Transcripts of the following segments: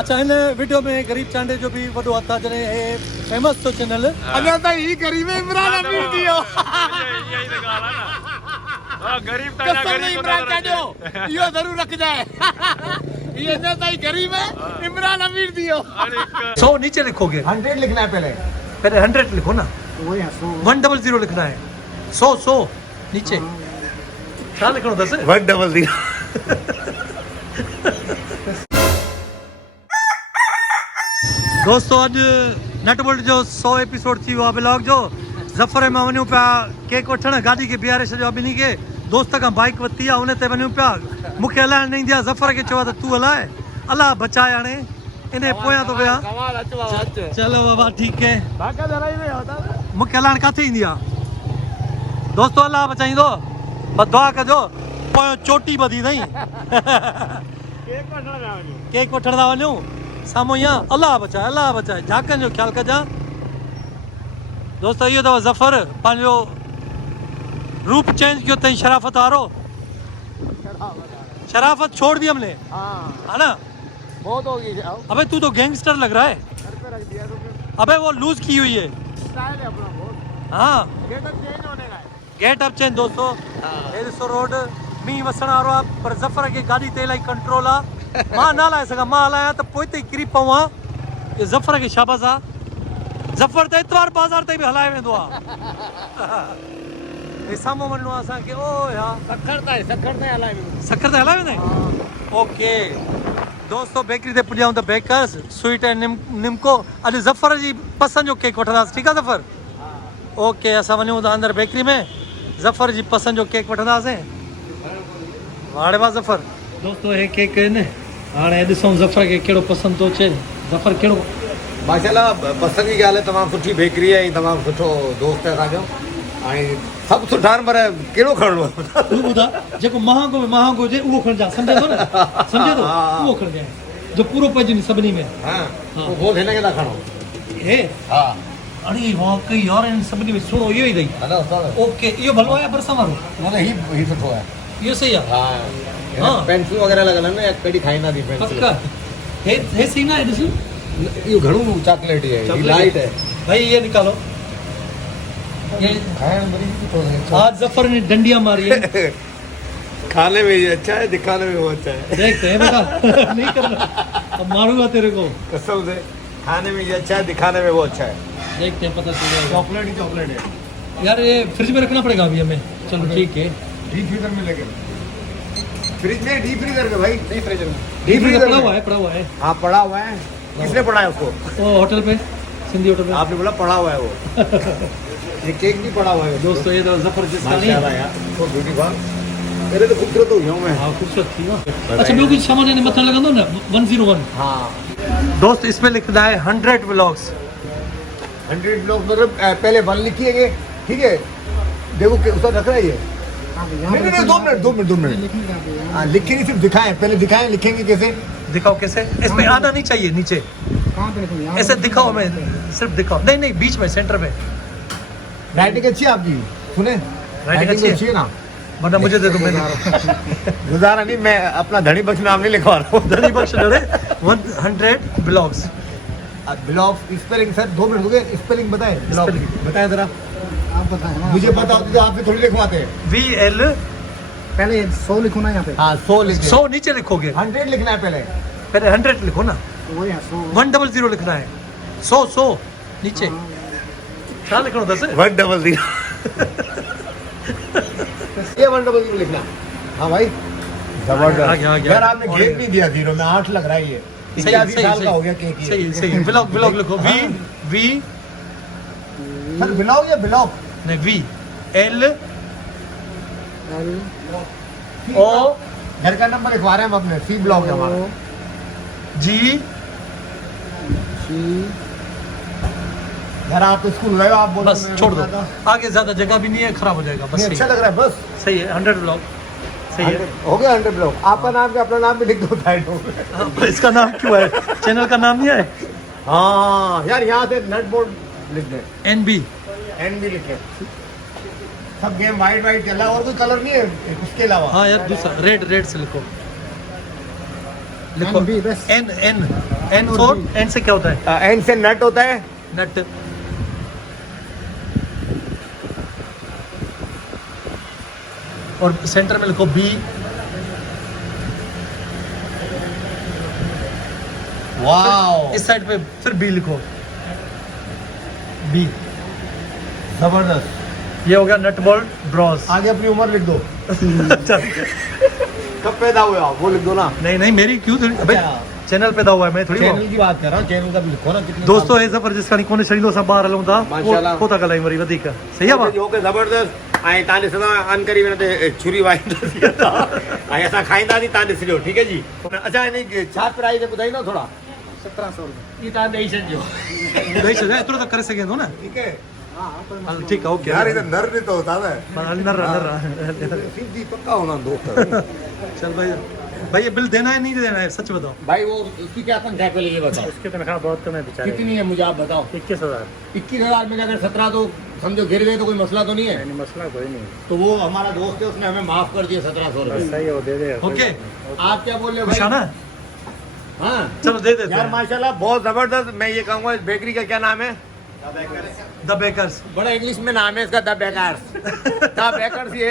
अच्छा इन वीडियो में गरीब चांडे जो भी वॾो हथ आहे जॾहिं हे फेमस तो चैनल अञा त ही गरीब इमरान अमीर थी वियो यही तो ॻाल्हि आहे न। हा, गरीब त अञा कसम गरीब इमरान नज़र चाचो अचे। इहो ज़रूर रखजाए ये अञा ताईं गरीब है इमरान अमीर थी वियो हर एक 100 नीचे लिखोगे 100 लिखना है पहले पहले 100 लिखो ना 100 लिखना है 100 नीचे क्या लिखना दस 100 दोस्तों अॼु नटबोल्ट जो 100 एपिसोड थी वियो आहे ब्लॉग जो ज़फ़र में वञूं पिया केक वठणु गाॾी खे बीहारे छॾियो आहे ॿिन्ही खे दोस्त खां बाइक वरिती आहे उन ते वञूं पिया मूंखे हलाइण न ईंदी आहे ज़फ़र खे चयो आहे त तूं हलाए अलाह बचाए हाणे इन पोयां थो विया चलो बाबा ठीकु है मूंखे हलाइण किथे ईंदी आहे दोस्तो अलाह बचाईंदो बस दुआ कजो पोयों चोटी ॿधी अथई केक वठण था वञूं साम्हूं यहाँ अल्लाह बचाए झाकनि जो ख्याल कजां दोस्त इहो अथव ज़फ़र पंहिंजो रूप चेंज कयो अथई शराफ़त वारो शराफ़त छोड़ दी हमने है ना बहुत हो गई अबे तू तो गैंगस्टर लग रहा है घर पे रख दिया तो फिर अबे वो लूज की हुई है स्टाइल है अपना बहुत हाँ गेटअप चेंज होने का है गेट अप चेंज दोस्तों हे ॾिसो रोड मींहुं वसण वारो आहे पर ज़फ़र खे गाॾी ते इलाही कंट्रोल आहे मां न हलाए सघां मां हलायां त पोइ ते किरी पवां इहो ज़फ़र खे शाबाश आहे ज़फ़र त इतवार बाज़ार ते बि हलाए वेंदो आहे हे साम्हूं वञिणो आहे असांखे ओ या सखर ताईं हलाए शक्कर ते हलाए वेंदा आहिनि ओके दोस्तो बेकरी ते पुॼाऊं त बेकर्स स्वीट एंड निमको अॼु ज़फ़र जी पसंदि जो केक वठंदासीं ठीकु आहे ज़फ़र ओके असां वञूं था अंदरि बेकरी में ज़फ़र जी पसंदि जो केक वठंदासीं वाड़े वाह ज़फ़र दोस्तो हे केक आहिनि हाणे ॾिसूं ज़फ़र खे कहिड़ो पसंदि थो अचे ज़फ़र कहिड़ो माशाल्लाह पसंद की ॻाल्हि आहे तमामु सुठी बेकरी आहे ऐं तमामु सुठो दोस्त आहे असांजो ऐं सभु सुठा आहिनि पर कहिड़ो खणणो आहे तूं ॿुधा जेको महांगो हुजे उहो खणजांइ सम्झे थो न सम्झे थो उहो खणजांइ जो पूरो पइजे नी सभिनी में हा पोइ हिन खे था खणो हे हा अरे वाकई यार इन सभिनी में सुहिणो इहो ई अथई हलो उस्ताद ओके इहो भलो आहे बरसां वारो न ही सुठो आहे इहो सही आहे हा पेंसिल वग़ैरह लॻल आहिनि न कॾहिं खाईंदा थी पेंसिल पक्का हे सही ना है ॾिस इहो घणो चॉकलेट ही है लाइट है भाई ये निकालो ये खाने में सुठो है आज ज़फ़र ने डंडियां मारी है खाने में ये अच्छा है दिखाने में वो अच्छा है देखते हैं बेटा नहीं करना अब मारूंगा तेरे को कसम से खाने में ये अच्छा है दिखाने में वो अच्छा है देखते हैं पता चल जाएगा चॉकलेट ही चॉकलेट है यार ये फ्रिज में रखना पड़ेगा अभी हमें चलो ठीक है डीप फ्रीजर में लेके फ्रिज में डीप फ्रीजर में भाई नहीं फ्रीजर में डीप फ्रीजर पड़ा हुआ है हाँ पड़ा हुआ है किसने पड़ा है उसको वो होटल पे सिंधी होटल पे आपने बोला पड़ा हुआ है वो ये केक नहीं पड़ा हुआ है दोस्तों ये तो ज़फ़र जिसका नहीं माशाल्लाह यार तो ब्यूटीफुल मेरे तो खूबसूरत हो गया हूं मैं हाँ खूबसूरत थी ना अच्छा ॿियो कुछ सामान इन्हें मथां लॻंदो न 101 हाँ दोस्त इसमें लिखना है 100 व्लॉग्स 100 ब्लॉक मतलब पहले 1 लिखिएगा ठीक है देखो उसका रख रहा है ये नहीं 2 मिनट हाँ लिखेंगे सिर्फ दिखाएं पहले दिखाएं लिखेंगे कैसे दिखाओ कैसे इसमें आना नहीं चाहिए नीचे ऐसे दिखाओ मैं सिर्फ दिखाओ नहीं बीच में सेंटर में राइटिंग अच्छी है आपकी सुने राइटिंग अच्छी है ना वरना मुझे दे दो मैंने गुजारा नहीं मैं अपना धनी बख्श नाम नहीं लिखवा रहा हूँ धनी बख्श डरे 100 ब्लॉग्स ब्लॉग स्पेलिंग सर 2 मिनट हो गए स्पेलिंग बताएं ब्लॉग बताएं जरा आप बताएं मुझे पता होती तो आप भी थोड़ी लिखवाते हैं VL पहले 100 लिखो ना यहाँ पे हाँ 100 लिखो 100 नीचे लिखोगे 100 लिखना है पहले 100 लिखो ना 100 लिखना है 100 नीचे क्या लिखना 10 100 ये 100 लिखना हाँ भाई जबरदस्त यार आपने केक नहीं दिया 0 में 8 लग रहा है ये 81 साल का हो गया केक ये सही ब्लॉग लिखो V सर ब्लॉग या ब्लॉग नहीं VL O घर का नंबर लिखवा रहे हैं हम अपने सी ब्लॉग है हमारा G यार आप स्कूल गए हो आप बोलो बस छोड़ दो आगे ज्यादा जगह भी नहीं है खराब हो जाएगा बस अच्छा लग रहा है बस सही है 100 ब्लॉग सही है हो गया 100 ब्लॉग आपका नाम क्या अपना नाम भी लिख दो साइड में इसका नाम क्यों है चैनल का नाम नहीं है हाँ यार यहाँ से नट बोर्ड लिख दे NB एन भी लिखे सब गेम वाइट चल रहा है और कोई कलर नहीं है उसके अलावा हाँ यार दूसरा रेड से लिखो लिखो बी बस। N N N four, N से क्या होता है? एन से नट होता है। नट। और सेंटर में लिखो बी। वाओ, इस साइड पे फिर बी लिखो, बी। जबरदस्त। ये हो गया नट बोल्ट ब्रॉस। आगे अपनी उम्र लिख दो, चल। कब पैदा हुए आप वो लिख दो ना। नहीं नहीं, मेरी क्यों थोड़ी, अबे अच्छा। चैनल पैदा हुआ है, मैं थोड़ी चैनल की बात कर रहा हूँ, चैनल का भी लिखो ना। कितने दोस्तों हे ज़बरदस्त कहानी कोने शरीरों सां ॿाहिरि हलूं था, माशाल्लाह। पोइ था ॻाल्हायूं वरी वधीक। सही आहे भाउ? ओके, जबरदस्त। ऐं तव्हां ॾिसंदा अन करी वेंदो ते छुरी वाईंदासीं ऐं असां खाईंदासीं, तव्हां ॾिसिजो, ठीकु है जी। अच्छा, हिन जी छा प्राइस है ॿुधाईंदो थोरा? 1700 रुपए। ये तव्हां ॾेई छॾिजो। ॾेई छॾियो, एतिरो त करे सघे थो न। ठीकु है। हल ठीकु आहे, ओके। यार इधर नर नहीं तो होता है। हल न रहा। सीधी पक्का होना दोस्त। चल भाई, भाई ये बिल देना है नहीं देना है, सच बताओ। भाई वो उसकी क्या तनख्वाह है, पहले ये बताओ। उसकी तनख्वाह बहुत कम है बेचारे। कितनी है मुझे आप बताओ। 21,000। 21,000 में अगर 17 तो समझो गिर गए तो कोई मसला तो नहीं है। नहीं, मसला कोई नहीं। तो वो हमारा दोस्त है, उसने हमें माफ कर दिया 1700 बस रुपए। सही है, वो दे दे। ओके, आप क्या बोल रहे हो खुश है भाई? ना? हाँ चलो दे देते यार हैं। माशाल्लाह बहुत जबरदस्त। मैं ये कहूँगा इस बेकरी का क्या नाम है? The bakers. बड़ा इंग्लिश में नाम है इसका, द बेकर्स। द बेकर्स ये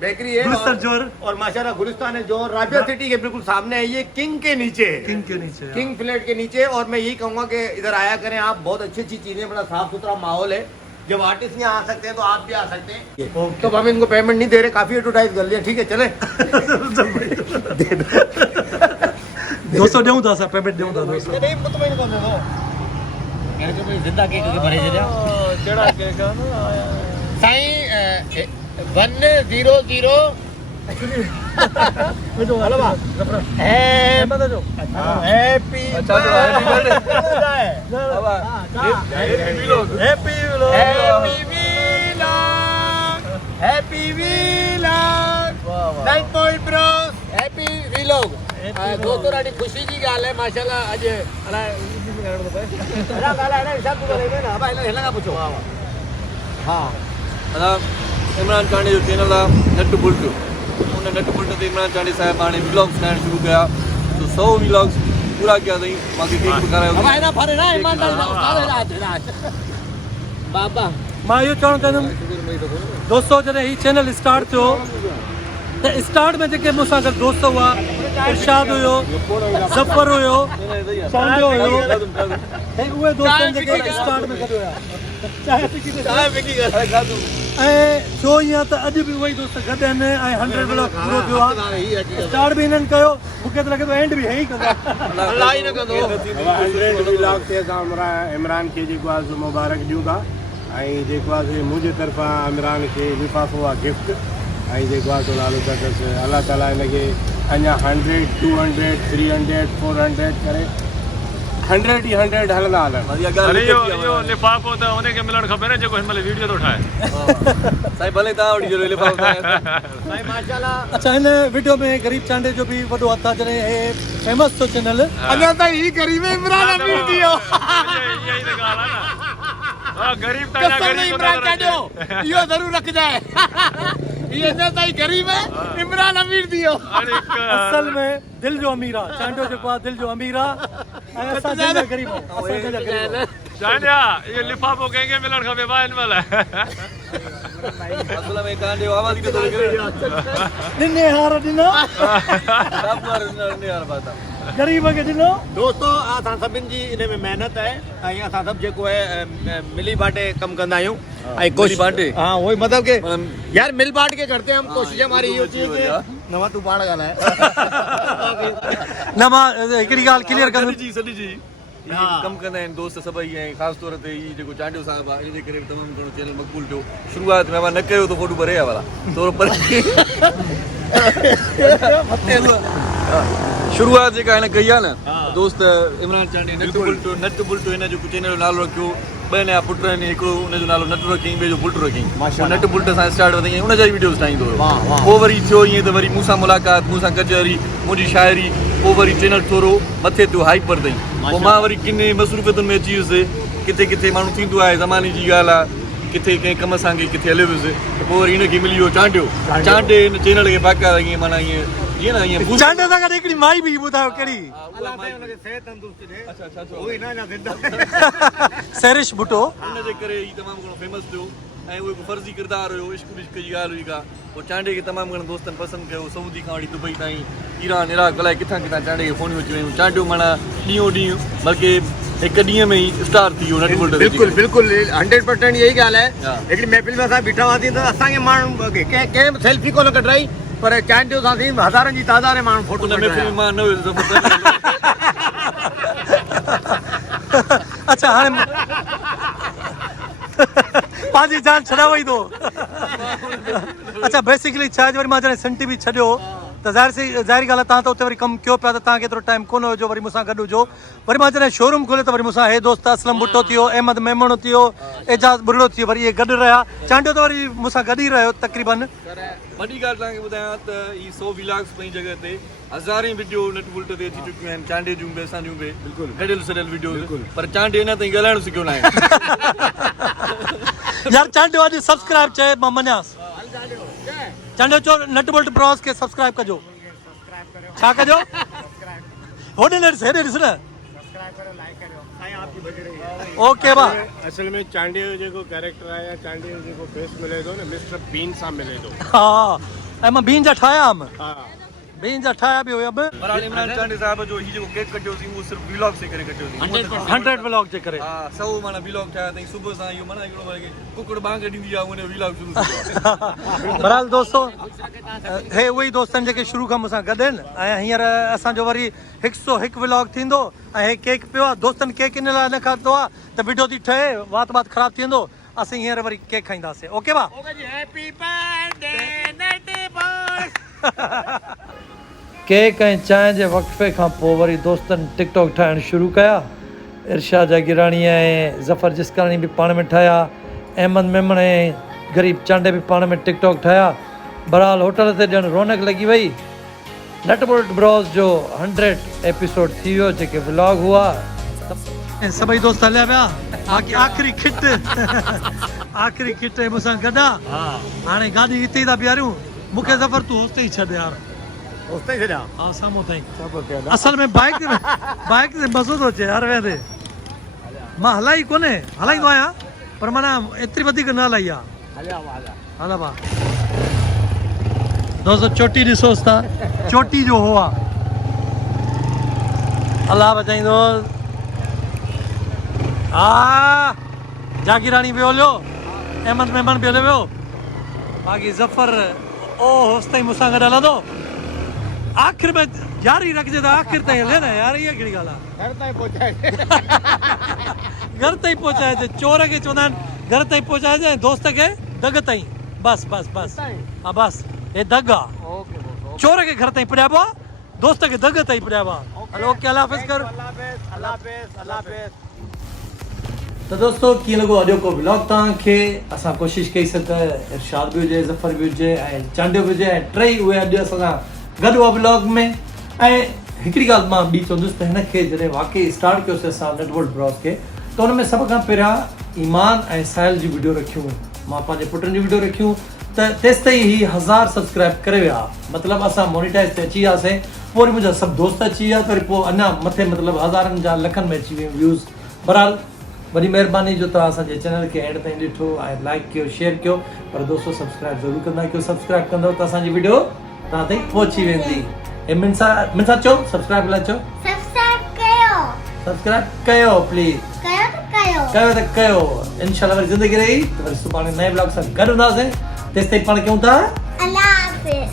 बेकरी है। गुलिस्तान जोर। और माशाल्लाह गुलिस्तान है जो राबिया सिटी के बिल्कुल सामने है। ये किंग के नीचे है। किंग के नीचे। किंग फ्लैट के नीचे। और मैं यही कहूंगा कि इधर आया करें आप, बहुत अच्छी अच्छी चीजें, बड़ा साफ सुथरा माहौल है। जब आर्टिस्ट यहाँ आ सकते हैं तो आप भी आ सकते हैं। ओके। तो हम इनको पेमेंट नहीं दे रहे, काफी एडवर्टाइज कर लिया, ठीक है चले। दे दो। दोस्तों ॾियूं था असां, पेमेंट ॾियूं था दोस्तों। नहीं मुतमईन को दे दो। जिंदा केक के भरे छॾिया। कहिड़ा केक आहे साईं 100 हेलो भाउ हैप्पी अच्छा, तो happy birthday. Happy vlog night point Bros happy vlog. दोस्तों ॾाढी ख़ुशी जी ॻाल्हि आहे माशाल्लाह। अॼु पुछो। हाँ इमरान चांडी जो चैनल आहे नट बुल्ट। उन नट बुल्ट ते इमरान चांडी साहिब हाणे व्लॉग्स ठाहिण शुरू कया। तो 100 व्लॉग्स पूरा कया अथई। मूंखे केक बि खारायो। बाबा मां इहो चवणु चाहींदुमि दोस्तों, जॾहिं हीउ चैनल स्टार्ट थियो त स्टार्ट में जेके मूंसां गॾु दोस्त हुआ, इरशाद हुयो, ज़फ़र हुयो, चांडियो हुयो, ऐं उहे दोस्त जेके स्टार्ट में गॾु हुया, ऐं छो ईअं त अॼु बि उहे ई दोस्त गॾु आहिनि ऐं 100 व्लॉग पूरो थियो आहे। स्टार्ट बि हिननि कयो, मूंखे त लॻे थो एंड बि हे ई कंदा। अल्लाह ही न कंदो। 100 व्लॉग ते असां इमरान खे जेको आहे सो मुबारक ॾियूं था। ऐं जेको आहे से मुंहिंजे तरफ़ां इमरान खे लिफ़ाफ़ो आहे गिफ्ट। ऐं जेको आहे सो नालो अथसि अलाह ताला हिनखे अञा 100, 200, 300, 400 करे 100 ई 100 हलंदा हलनि। अरे इहो लिफ़ाफ़ो त उनखे मिलणु खपे न जेको हिन महिल वीडियो थो ठाहे। साईं भले तव्हां वठी छॾियो लिफ़ाफ़ो भाई माशाल्लाह। अच्छा, हिन वीडियो में गरीब चांडे जो बि वॾो हथु आहे। जॾहिं हे फेमस थियो चैनल, अञा ताईं ही गरीब इमरान अमीर थी वियो। इहा ई त ॻाल्हि आहे न। गरीब त अञा कसम गरीब इमरान नज़र चांडियो अचे। इहो ज़रूर रखजाए। ये अञा ताईं गरीब है, इमरान अमीर थी वियो। असल में दिल जो अमीर आहे। चांडियो जेको आहे दिल जो अमीर आहे ऐं असां दिल जा गरीब आहियूं। असां दिल जा गरीब आहियूं। चांडिया इहो लिफ़ाफ़ो कंहिंखे मिलणु खपे भाउ हिन महिल। असल में कांडे आवाज़ ई नथो निकिरे। ॾिने हार ॾिनो, यार बात गरीब खे ॾिनो। दोस्तों असां सभिनि जी इन में महिनत आहे ऐं असां सभु जेको आहे मिली बांटे कमु कंदा आहियूं। ऐं कोशिशि बांटे? हाँ वही मतलब कि यार मिल बांट के करते हैं हम। कोशिश हमारी ये होती है कि नवा तू पाण ॻाल्हाए। न मां हिकिड़ी ॻाल्हि क्लियर कंदुमि। सॾी जी कमु कंदा आहिनि दोस्त सभई। ऐं ख़ासि तौर ते हीउ जेको चांडियो साहिबु आहे, इन करे तमामु घणो चैनल मक़बूल थियो। शुरूआत में मां न कयो त फोटो भरे वारा तौर पर शुरूआत जेका हिन कई आहे न, दोस्त इमरान चांडी नट बुल्टो हिन जो चैनल जो नालो रखियो। 2 नया पुट आहिनि, हिकिड़ो हुनजो नालो नटवर किंग, ॿियो जो बुल्टरो किंग। नट बुल्ट सां स्टार्ट वधी हुन जा वीडियोस ठाहींदो हुयो। पोइ वरी थियो ईअं त वरी मूंसां मुलाक़ात, मूंसां कचहरी, मुंहिंजी शाइरी। पोइ वरी चैनल थोरो मथे थियो हाइपर ताईं। पोइ मां वरी किने मसरूफ़ियतुनि में अची वियुसि। किथे किथे माण्हू थींदो आहे, ज़माने जी ॻाल्हि आहे, किथे कंहिं कम सां किथे हलियो वियुसि। त पोइ वरी हिनखे मिली वियो चांडियो। चांडे हिन चैनल खे बाक़ाइदा ईअं माना ईअं जीअं न ईअं चांडे सां गॾु हिकिड़ी माई बि ॿुधायो कहिड़ी अल्लाह ताला हुनखे सेहत तंदुरुस्ती ॾे अच्छा अच्छा अच्छा उहो ई न ज़िंदा सैरिश भुटो हुनजे करे ही तमामु घणो फेमस थियो ऐं उहो हिकु फर्ज़ी किरदारु हुयो इश्क विश्क जी ॻाल्हि हुई का पोइ चांडे खे तमामु घणनि दोस्तनि पसंदि कयो सऊदी खां वठी दुबई ताईं ईरान इराक अलाए किथां किथां चांडे खे फ़ोनियूं अची वियूं चांडियो माना ॾींहों ॾींहुं बल्कि हिकु ॾींहं में ई स्टार थी वियो नट बुल्ट बिल्कुलु बिल्कुलु 100% यही ॻाल्हि हा। आहे हिकिड़ी महफ़िल में असां बीठा हुआसीं त असांखे माण्हू कंहिं सेल्फी कोन कढाई पर चांडियो सां थी हज़ारनि जी तादाद में माण्हू फोटो उन में फिल्म मां न हुयुसि अच्छा हाणे पंहिंजी जान छॾावई थो अच्छा बेसिकली छा आहे वरी मां जॾहिं सेंटी बि छॾियो त ज़ाहिरी ॻाल्हि आहे तव्हां त उते वरी कमु कयो पिया त तव्हांखे एतिरो टाइम कोन हुयो वरी मूंसां गॾु हुजो वरी मां जॾहिं शोरूम खोलियो त वरी मूंसां हे दोस्त असलम भुट्टो थियो अहमद मेमणो थियो एजाज़ बुर्लो थियो वरी इहे गॾु रहिया चांडियो त वरी मूंसां गॾु ई रहियो तक़रीबन वॾी ॻाल्हि तव्हांखे ॿुधायां त ही 100 व्लॉग्स पंहिंजी जॻह ते हज़ारें वीडियो नट बुल्ट ते अची चुकियूं आहिनि चांडे जूं बि असांजूं बि बिल्कुलु गॾियल सॾियल वीडियो पर चांडे अञा ताईं ॻाल्हाइणु सिखियो न आहे यार चांडियो अॼु सब्सक्राइब चए मां मञांसि चांडियो चओ नट बुल्ट ब्रॉस खे सब्सक्राइब कजो छा कजो होॾे न ॾिस हेॾे ॾिस न ओके भाउ असल में चांडे जो जेको कैरेक्टर आहे या चांडे जो जेको फेस मिले थो न मिस्टर बीन सां मिले थो हा ऐं मां बीन जा ठाहिया हुअमि हा बीन जा ठाहिया बि हुया बि बहरहाल इमरान चांडे साहिब जो ही जेको केक कटियोसीं उहो सिर्फ़ु व्लॉग से करे कटियोसीं 100 व्लॉग जे करे हा 100 माना व्लॉग ठाहिया अथई सुबुह सां इहो माना हिकिड़ो भाई कुकड़ बांग ॾींदी आहे उन व्लॉग शुरू थियो आहे बहरहाल दोस्तो हे उहे ई दोस्त आहिनि जेके शुरू खां मूंसां गॾु आहिनि ऐं हींअर असांजो वरी 101 व्लॉग थींदो ऐं हे केक पियो आहे दोस्तनि केक इन लाइ न खाधो आहे त वीडियो थी ठहे वात वात ख़राबु थी वेंदो असीं हींअर वरी केक खाईंदासीं ओके भाउ केक ऐं चांहि जे वक़्फ़े खां पोइ वरी दोस्तनि टिकटॉक ठाहिणु शुरू कया इरशाद जागीराणी ऐं ज़फ़र जिस्कानी बि पाण में ठाहिया अहमद मेमण ऐं गरीब चांडे बि पाण में टिकटॉक ठाहिया बहरहाल होटल ते ॼण रौनक लॻी वई नट बुल्ट ब्रॉस जो 100 एपिसोड थी वियो जेके व्लॉग हुआ ऐं सभई दोस्त हलिया पिया बाक़ी आख़िरी खिट मूंसां गॾु आहे हाणे गाॾी हिते ई था बीहारियूं मूंखे ज़फ़र तूं हुते ई छॾ यार उस्ते छॾिया हा साम्हूं ताईं असल में बाइक ते मज़ो थो अचे हर वेंदे मां हलाई कोन्हे हलाईंदो आहियां पर माना एतिरी वधीक न हलाई आहे हला भाउ दोस्तो चोटी ॾिसोसि था चोटी जो हो आहे अलाह बचाईंदो हा जागीराणी बि हलियो अहमद मेमन बि हलियो वियो बाक़ी ज़फ़र ओ होसि ताईं मूंसां गॾु हलंदो आख़िर में जारी रखिजे त आख़िर ताईं हले न यार इहा कहिड़ी ॻाल्हि आहे घर ताईं पहुचाइजे चोर खे चवंदा आहिनि घर ताईं पहुचाइजे दोस्त खे दग ताईं बस हा बस हे दग आहे चोर खे घर ताईं पुॼाइबो आहे दोस्त खे दग ताईं पुॼाइबो आहे हलो ओके अल्लाह हाफ़िज़ कर त दोस्तो कीअं लॻो अॼोको व्लॉग तव्हांखे असां कोशिशि कईसीं त इरशाद बि हुजे ज़फ़र बि हुजे ऐं चांडियो बि हुजे ऐं टई उहे अॼु असां सां गॾु आहे व्लॉग में ऐं हिकिड़ी ॻाल्हि मां ॿी चवंदुसि त हिनखे जॾहिं वाक़ई स्टार्ट कयोसीं असां नट बुल्ट ब्रॉस खे त हुन में सभ खां पहिरियां ईमान ऐं साहिल जी वीडियो रखियूं मां पंहिंजे पुटनि जी वीडियो रखियूं त तेसि ताईं ही 1000 सब्सक्राइब करे विया मतिलबु असां मोनिटाइज़ ते अची वियासीं पोइ वरी मुंहिंजा सभु दोस्त अची विया त वरी पोइ अञा मथे मतिलबु हज़ारनि जा लखनि में अची वियूं व्यूज़ बहरहाल वॾी महिरबानी जो तव्हां असांजे चैनल खे एंड ताईं ॾिठो ऐं लाइक कयो शेयर कयो पर दोस्तो सब्सक्राइब ज़रूरु कंदा कयो सब्सक्राइब कंदव त असांजी वीडियो तव्हां ताईं पहुची वेंदी ऐं मिनसा चओ सब्सक्राइब लाइ चओ सब्सक्राइब कयो प्लीज़ कयो त कयो इंशाल्लाह वरी ज़िंदगी रही त वरी सुभाणे नए ब्लॉग सां गॾु हूंदासीं तेसि ताईं पाण कयूं था अल्लाह हाफ़िज़